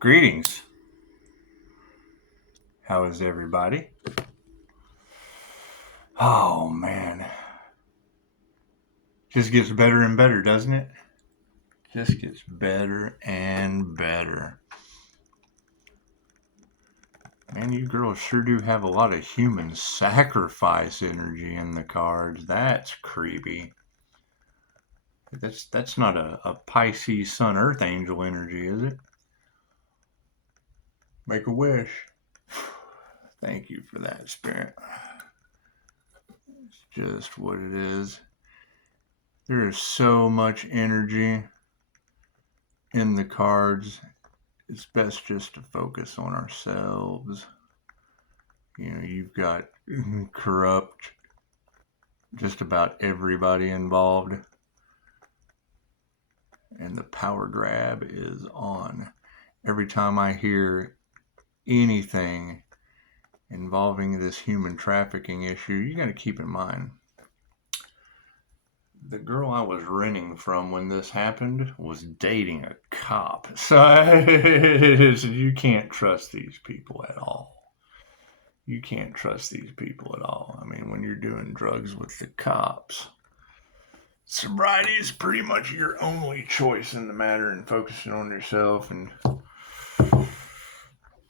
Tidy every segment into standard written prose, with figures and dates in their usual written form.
Greetings. How is everybody? Oh man, just gets better and better, doesn't it? Just gets better and better. Man, you girls sure do have a lot of human sacrifice energy in the cards. That's creepy. That's not a Pisces Sun Earth Angel energy, is it? Make a wish. Thank you for that, Spirit. It's just what it is. There is so much energy in the cards. It's best just to focus on ourselves. You've got corrupt just about everybody involved, and the power grab is on. Every time I hear anything involving this human trafficking issue, you got to keep in mind the girl I was renting from when this happened was dating a cop. So you can't trust these people at all. You can't trust these people at all. I mean, when you're doing drugs with the cops, sobriety is pretty much your only choice in the matter, and focusing on yourself and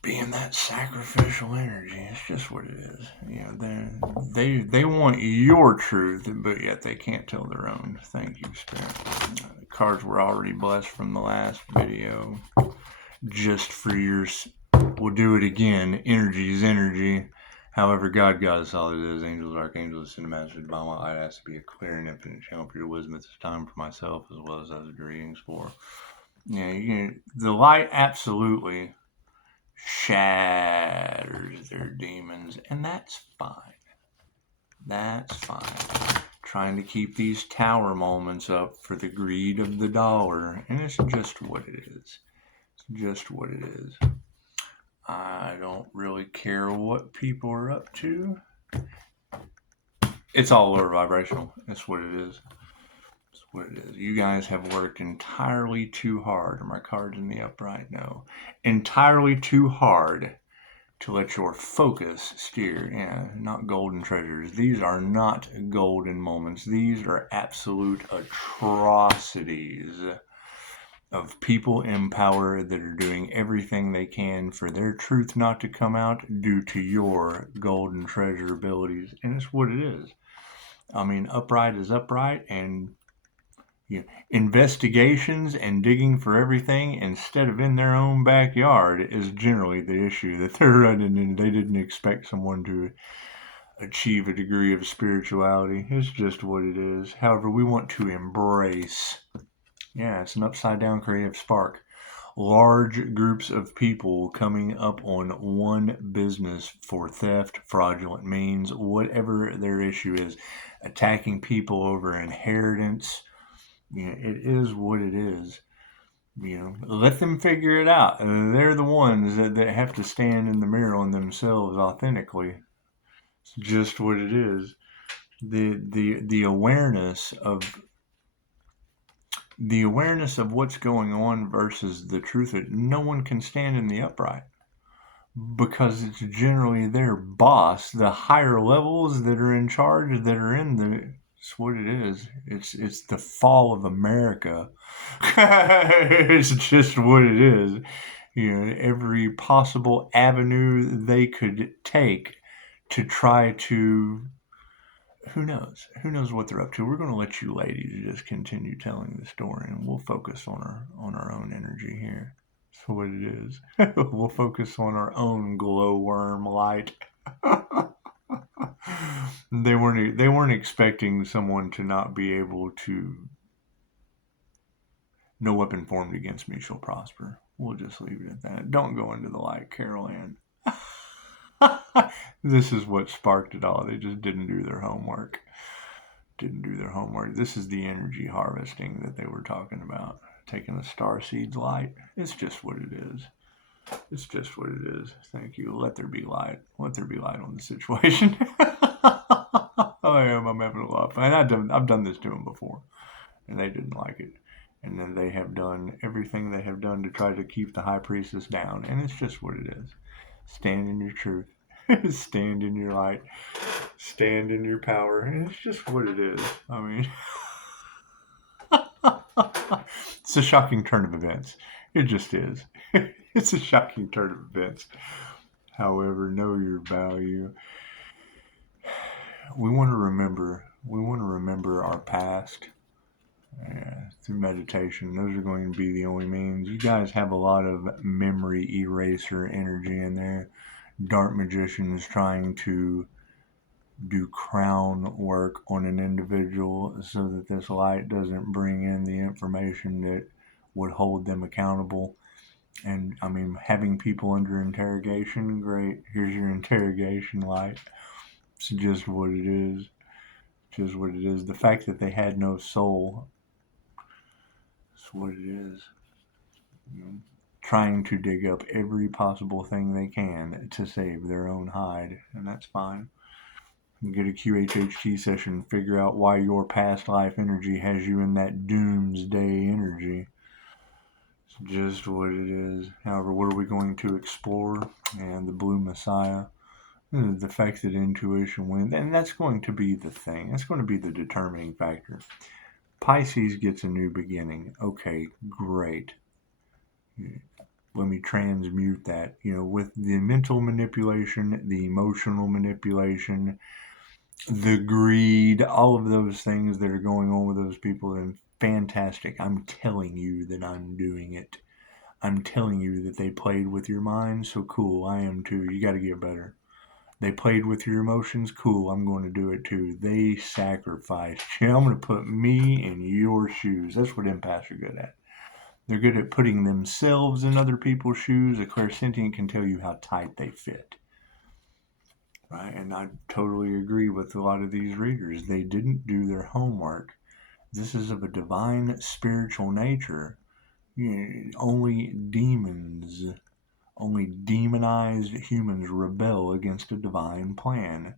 being that sacrificial energy. It's just what it is. They want your truth, but yet they can't tell their own. Thank you, Spirit. The cards were already blessed from the last video. Just for yours, we'll do it again. Energy is energy. However, God is all it is. Angels, archangels, cinemasters, divine light has to be a clear and infinite channel for your wisdom at this time for myself as well as other readings for. The light absolutely shatters their demons, and that's fine. That's fine. Trying to keep these tower moments up for the greed of the dollar, and it's just what it is. It's just what it is. I don't really care what people are up to. It's all lower vibrational. That's what it is. That's what it is. You guys have worked entirely too hard. Are my cards in the upright? No. Entirely too hard to let your focus steer. Yeah, not golden treasures. These are not golden moments. These are absolute atrocities of people in power that are doing everything they can for their truth not to come out due to your golden treasure abilities. And it's what it is. I mean, upright is upright, and investigations and digging for everything instead of in their own backyard is generally the issue that they're running into. They didn't expect someone to achieve a degree of spirituality. It's just what it is. However, we want to embrace. Yeah, it's an upside down creative spark. Large groups of people coming up on one business for theft, fraudulent means, whatever their issue is, attacking people over inheritance. It is what it is. Let them figure it out. They're the ones that have to stand in the mirror on themselves authentically. It's just what it is. The awareness of what's going on versus the truth of it. No one can stand in the upright because it's generally their boss, the higher levels that are in charge, that are in the. It's what it is. It's the fall of America. It's just what it is. Every possible avenue they could take to try to. Who knows? Who knows what they're up to? We're going to let you ladies just continue telling the story, and we'll focus on our own energy here. That's what it is. We'll focus on our own glowworm light. They weren't expecting someone to not be able to. No weapon formed against me shall prosper. We'll just leave it at that. Don't go into the light, Carol Ann. This is what sparked it all. They just didn't do their homework. This is the energy harvesting that they were talking about. Taking the star seeds light. It's just what it is. It's just what it is. Thank you. Let there be light. Let there be light on the situation. I'm having a lot of fun. I've done this to them before, and they didn't like it. And then they have done everything they have done to try to keep the high priestess down. And it's just what it is. Stand in your truth. Stand in your light. Stand in your power. And it's just what it is. I mean, it's a shocking turn of events. It just is. It's a shocking turn of events. However, know your value. We want to remember our past. Through meditation. Those are going to be the only means. You guys have a lot of memory eraser energy in there. Dark magicians trying to do crown work on an individual so that this light doesn't bring in the information that would hold them accountable. And I mean, having people under interrogation, great. Here's your interrogation light. It's just what it is. Just what it is. The fact that they had no soul. It's what it is. Trying to dig up every possible thing they can to save their own hide, and that's fine. Get a QHHT session, figure out why your past life energy has you in that doomsday energy. It's just what it is. However, what are we going to explore? And the Blue Messiah. The fact that intuition wins, and that's going to be the thing. That's going to be the determining factor. Pisces gets a new beginning. Okay, great. Let me transmute that. With the mental manipulation, the emotional manipulation, the greed, all of those things that are going on with those people, and fantastic. I'm telling you that I'm doing it. I'm telling you that they played with your mind, so cool, I am too. You got to get better. They played with your emotions, cool, I'm going to do it too. They sacrificed you. I'm going to put me in your shoes. That's what empaths are good at. They're good at putting themselves in other people's shoes. A clairsentient can tell you how tight they fit. Right? And I totally agree with a lot of these readers. They didn't do their homework. This is of a divine spiritual nature. Only demonized humans rebel against a divine plan.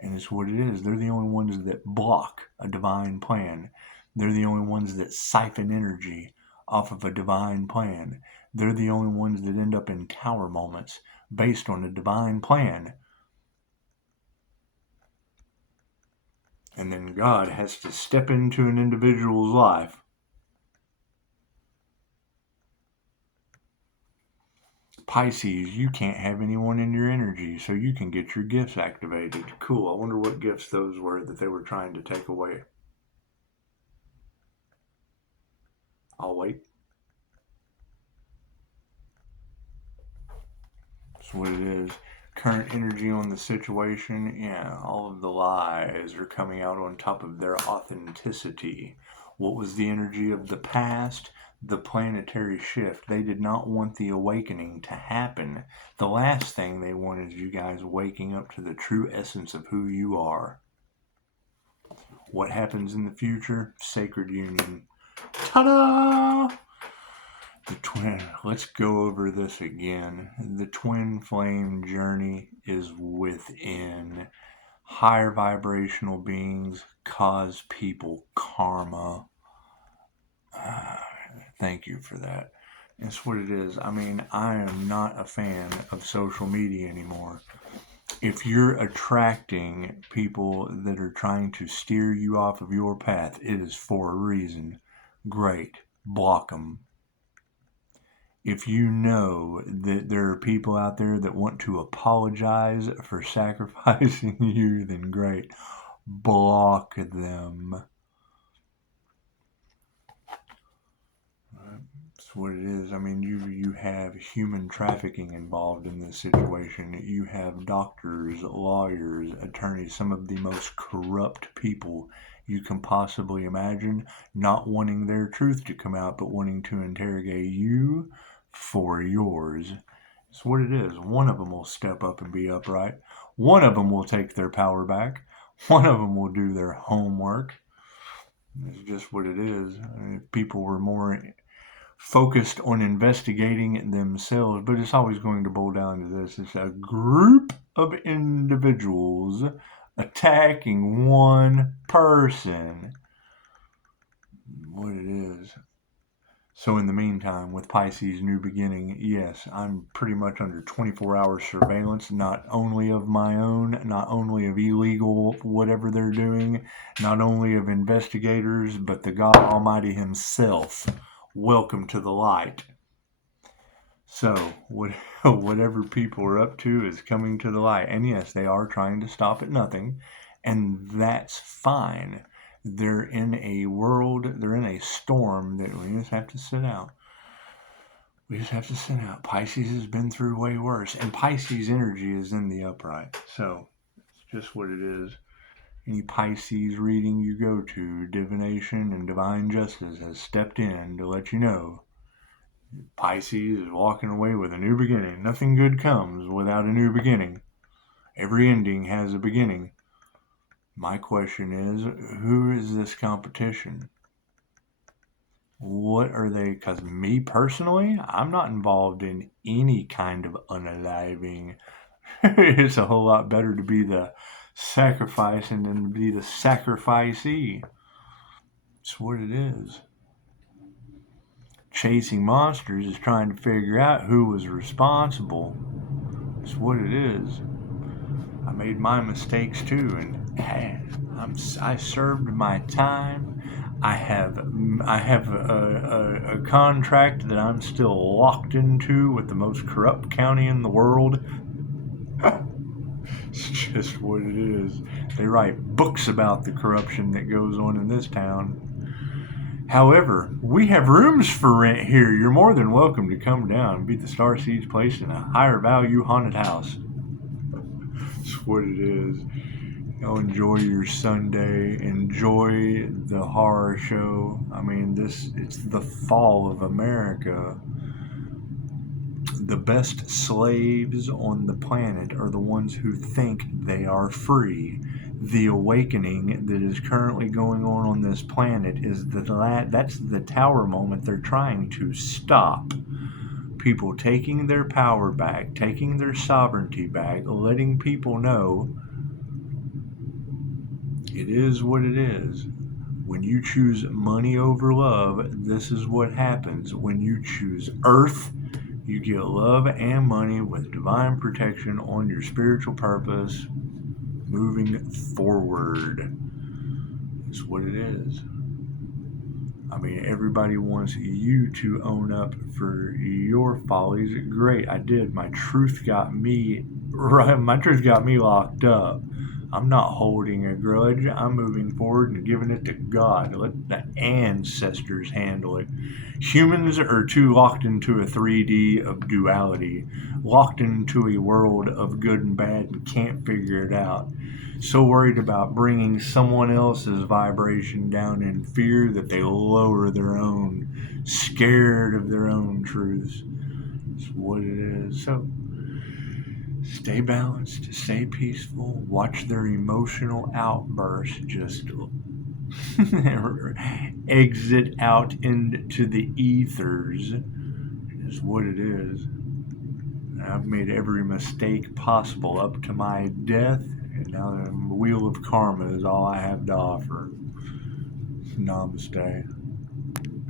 And it's what it is. They're the only ones that block a divine plan. They're the only ones that siphon energy off of a divine plan. They're the only ones that end up in tower moments based on a divine plan. And then God has to step into an individual's life. Pisces, you can't have anyone in your energy, so you can get your gifts activated. Cool, I wonder what gifts those were that they were trying to take away. I'll wait. That's what it is. Current energy on the situation, all of the lies are coming out on top of their authenticity. What was the energy of the past? The planetary shift. They did not want the awakening to happen. The last thing they want is you guys waking up to the true essence of who you are. What happens in the future? Sacred union. Ta-da! The twin, let's go over this again. The twin flame journey is within. Higher vibrational beings cause people karma. Thank you for that. It's what it is. I mean, I am not a fan of social media anymore. If you're attracting people that are trying to steer you off of your path, it is for a reason. Great. Block them. If you know that there are people out there that want to apologize for sacrificing you, then great. Block them. That's what it is. I mean, you have human trafficking involved in this situation. You have doctors, lawyers, attorneys, some of the most corrupt people you can possibly imagine, not wanting their truth to come out, but wanting to interrogate you for yours. It's what it is. One of them will step up and be upright. One of them will take their power back. One of them will do their homework. It's just what it is. I mean, people were more focused on investigating themselves, but it's always going to boil down to this. It's a group of individuals attacking one person. What it is. So in the meantime, with Pisces new beginning, yes, I'm pretty much under 24-hour surveillance, not only of my own, not only of illegal whatever they're doing, not only of investigators, but the God Almighty himself. Welcome to the light. So, whatever people are up to is coming to the light. And yes, they are trying to stop at nothing, and that's fine. They're in a world, they're in a storm that we just have to sit out. We just have to sit out. Pisces has been through way worse, and Pisces energy is in the upright. So, it's just what it is. Any Pisces reading you go to, divination and divine justice has stepped in to let you know Pisces is walking away with a new beginning. Nothing good comes without a new beginning. Every ending has a beginning. My question is, who is this competition? What are they? Because me personally, I'm not involved in any kind of unaliving. It's a whole lot better to be the sacrificing than to be the sacrificee. It's what it is. Chasing monsters is trying to figure out who was responsible. It's what it is. I made my mistakes too, and hey, I served my time. I have a contract that I'm still locked into with the most corrupt county in the world. It's just what it is. They write books about the corruption that goes on in this town. However, we have rooms for rent here. You're more than welcome to come down and be the Starseeds placed in a higher value haunted house. That's what it is. Enjoy your Sunday. Enjoy the horror show. I mean, it's the fall of America. The best slaves on the planet are the ones who think they are free. The awakening that is currently going on this planet is that's the tower moment they're trying to stop. People taking their power back, taking their sovereignty back, letting people know it is what it is. When you choose money over love, this is what happens. When you choose earth, you get love and money with divine protection on your spiritual purpose moving forward. It's what it is. I mean, everybody wants you to own up for your follies. Great, I did. My truth got me locked up. I'm not holding a grudge. I'm moving forward and giving it to God. Let the ancestors handle it. Humans are too locked into a 3D of duality, locked into a world of good and bad and can't figure it out. So worried about bringing someone else's vibration down in fear that they lower their own, scared of their own truths. It's what it is. So stay balanced, stay peaceful, watch their emotional outbursts just exit out into the ethers is what it is. I've made every mistake possible up to my death, and now the wheel of karma is all I have to offer. Namaste.